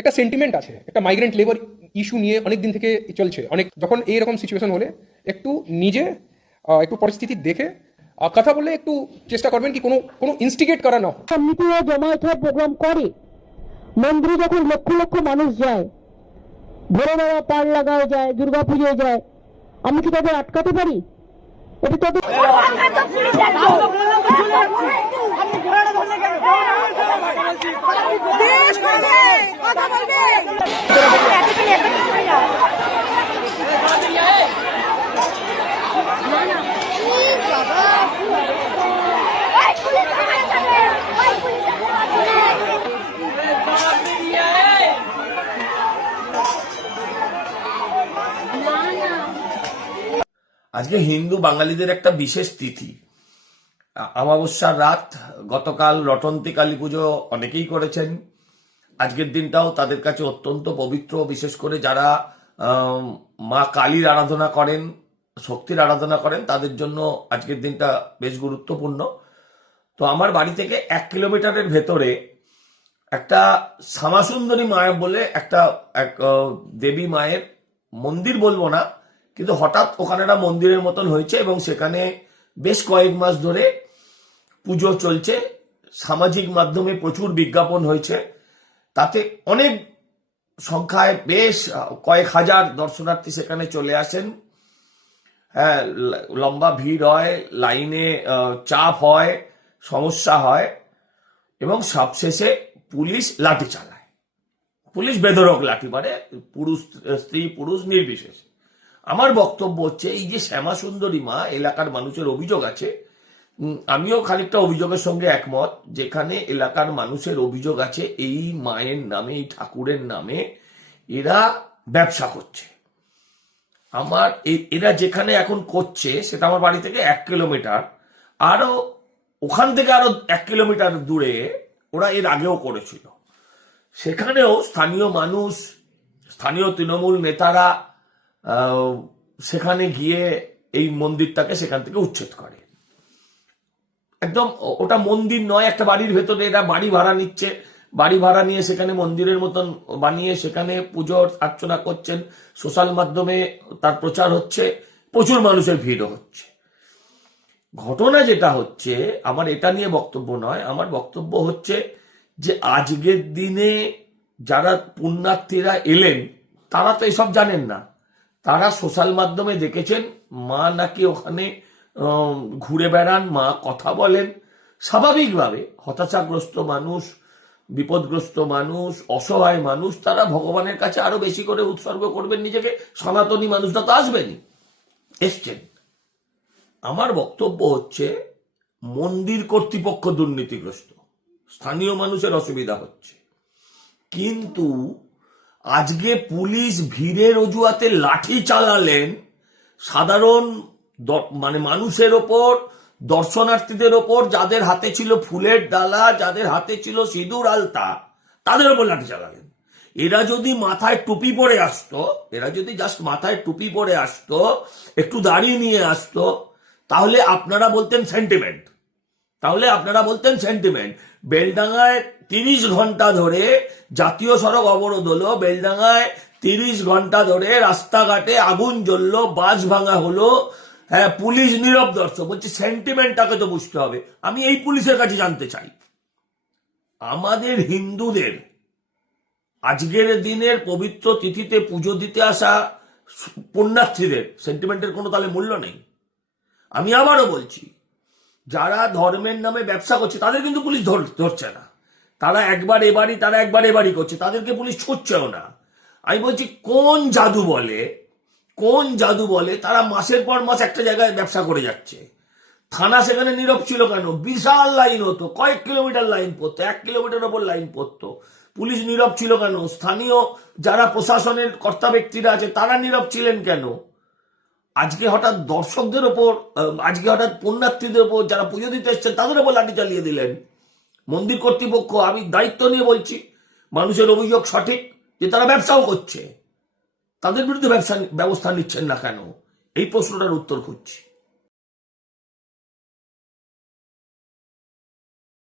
একটা সেন্টিমেন্ট আছে, একটা মাইগ্রেন্ট লেবার ইস্যু নিয়ে অনেক দিন থেকে চলছে। অনেক যখন এইরকম সিচুয়েশন হলে একটু নিজে একটু পরিস্থিতি দেখে কথা বলে একটু চেষ্টা করবেন কি কোনো কোনো ইনস্টিগেট করা না। এমনিতেও জমায়েত হয়ে প্রোগ্রাম করে, মন্দিরে যখন লক্ষ লক্ষ মানুষ যায়, ভোরবেলা পাড় লাগায় যায়, দুর্গা পুজোয় যায়, আমি কি তাদের আটকাতে পারি? এটা তাদের আজকে হিন্দু বাঙালিদের একটা বিশেষ তিথি, অমাবস্যার রাত। গতকাল রটন্তী কালী পুজো অনেকেই করেছেন। আজকের দিনটাও তাদের কাছে অত্যন্ত পবিত্র, বিশেষ করে যারা মা কালীর আরাধনা করেন, শক্তির আরাধনা করেন, তাদের জন্য আজকের দিনটা বেশ গুরুত্বপূর্ণ। তো আমার বাড়ি থেকে 1 কিলোমিটারের ভেতরে একটা শ্যামাসুন্দরী মায়ের বলে একটা দেবী মায়ের মন্দির বলবো না, কিন্তু হঠাৎ ওখানে একটা মন্দিরের মতন হয়েছে এবং সেখানে বেশ কয়েক মাস ধরে পুজো চলছে। সামাজিক মাধ্যমে প্রচুর বিজ্ঞাপন হয়েছে, তাতে অনেক সংখ্যায় বেশ কয়েক হাজার দর্শনার্থী সেখানে চলে আসেন। হ্যাঁ, লম্বা ভিড় হয়, লাইনে চাপ হয়, সমস্যা হয় এবং সবশেষে পুলিশ লাঠি চালায়। পুলিশ বেধড়ক লাঠি মারে, স্ত্রী পুরুষ নির্বিশেষে। আমার বক্তব্য হচ্ছে, এই যে শ্যামা সুন্দরী মা, এলাকার মানুষের অভিযোগ আছে, আমিও খানিকটা অভিযোগের সঙ্গে একমত। যেখানে এলাকার মানুষের অভিযোগ আছে এই মায়ের নামে, এই ঠাকুরের নামে এরা ব্যবসা করছে। এরা যেখানে এখন করছে সেটা আমার বাড়ি থেকে 1 কিলোমিটার, আরো ওখান থেকে আরো 1 কিলোমিটার দূরে ওরা এর আগেও করেছিল। সেখানেও স্থানীয় মানুষ, স্থানীয় তৃণমূল নেতারা সেখানে গিয়ে এই মন্দিরটাকে সেখান থেকে উচ্ছেদ করে। একদম ওটা মন্দির নয়, একটা বাড়ির ভেতরে এরা বাড়ি ভাড়া নিচ্ছে। বাড়ি ভাড়া নিয়ে সেখানে মন্দিরের মতন বানিয়ে সেখানে পুজো অর্চনা করছেন। সোশ্যাল মাধ্যমে তার প্রচার হচ্ছে, প্রচুর মানুষের ভিড়ও হচ্ছে। ঘটনা যেটা হচ্ছে, আমার এটা নিয়ে বক্তব্য নয়, আমার বক্তব্য হচ্ছে যে আজকের দিনে যারা পুণ্যার্থীরা এলেন তারা তো এসব জানেন না। তারা সোশ্যাল মাধ্যমে দেখেছেন মা নাকি ওখানে ঘুরে বেড়ান, মা কথা বলেন। স্বাভাবিকভাবে হতাশাগ্রস্ত মানুষ, বিপদগ্রস্ত মানুষ, অসহায় মানুষ, তারা ভগবানের কাছে আরো বেশি করে উৎসর্গ করবেন নিজেকে। সনাতনী মানুষরা তো আসবেনই, এসছেন। আমার বক্তব্য হচ্ছে, মন্দির কর্তৃপক্ষ দুর্নীতিগ্রস্ত, স্থানীয় মানুষের অসুবিধা হচ্ছে, কিন্তু আজকে পুলিশ ভিড়ের অজুহাতে লাঠি চালালেন সাধারণ মানুষের ওপর, দর্শনার্থীদের ওপর, যাদের হাতে ছিল ফুলের ডালা, যাদের হাতে ছিল সিঁদুর আলতা, তাদের ওপর লাঠি চালালেন। এরা যদি মাথায় টুপি পরে আসতো, এরা যদি জাস্ট মাথায় টুপি পরে আসতো, একটু দাড়ি নিয়ে আসতো, তাহলে আপনারা বলতেন সেন্টিমেন্ট, বেলডাঙ্গায় 30 ঘন্টা ধরে জাতীয় সড়ক অবরোধ হলো, বেলডাঙ্গায় 30 ঘন্টা ধরে রাস্তাঘাটে আগুন জ্বললো, বাস ভাঙা হলো, হ্যাঁ, পুলিশ নীরব দর্শক। বলছি সেন্টিমেন্টটাকে তো বুঝতে হবে। আমি এই পুলিশের কাছে জানতে চাই, আমাদের হিন্দুদের আজকের দিনের পবিত্র তিথিতে পুজো দিতে আসা পুণ্যার্থীদের সেন্টিমেন্টের কোনো তাহলে মূল্য নেই? আমি আবারও বলছি, যারা ধর্মের নামে ব্যবসা করছে তাদের কিন্তু পুলিশ ধরছে না। তারা একবার এবারই করছে, তাদেরকে পুলিশ ছুটছেও না। আমি বলছি, কোন জাদু বলে তারা মাসের পর মাস একটা জায়গায় ব্যবসা করে যাচ্ছে? থানা সেখানে নীরব ছিল কেন? বিশাল লাইন হতো, কয়েক কিলোমিটার লাইন পড়তো, 1 কিলোমিটার ওপর লাইন পড়তো। পুলিশ নীরব ছিল কেন? স্থানীয় যারা প্রশাসনের কর্তা ব্যক্তিরা আছে তারা নীরব ছিলেন কেন? আজকে হঠাৎ দর্শকদের ওপর, আজকে হঠাৎ পুণ্যার্থীদের ওপর, যারা পুজো দিতে এসছেন তাদের ওপর লাঠি চালিয়ে দিলেন মন্দির কর্তৃপক্ষ। আমি দায়িত্ব নিয়ে বলছি, মানুষের অভিযোগ সঠিক যে তারা ব্যবসাও করছে, তাদের বিরুদ্ধে ব্যবস্থা নিচ্ছেন না কেন? এই প্রশ্নটার উত্তর খুঁজছি।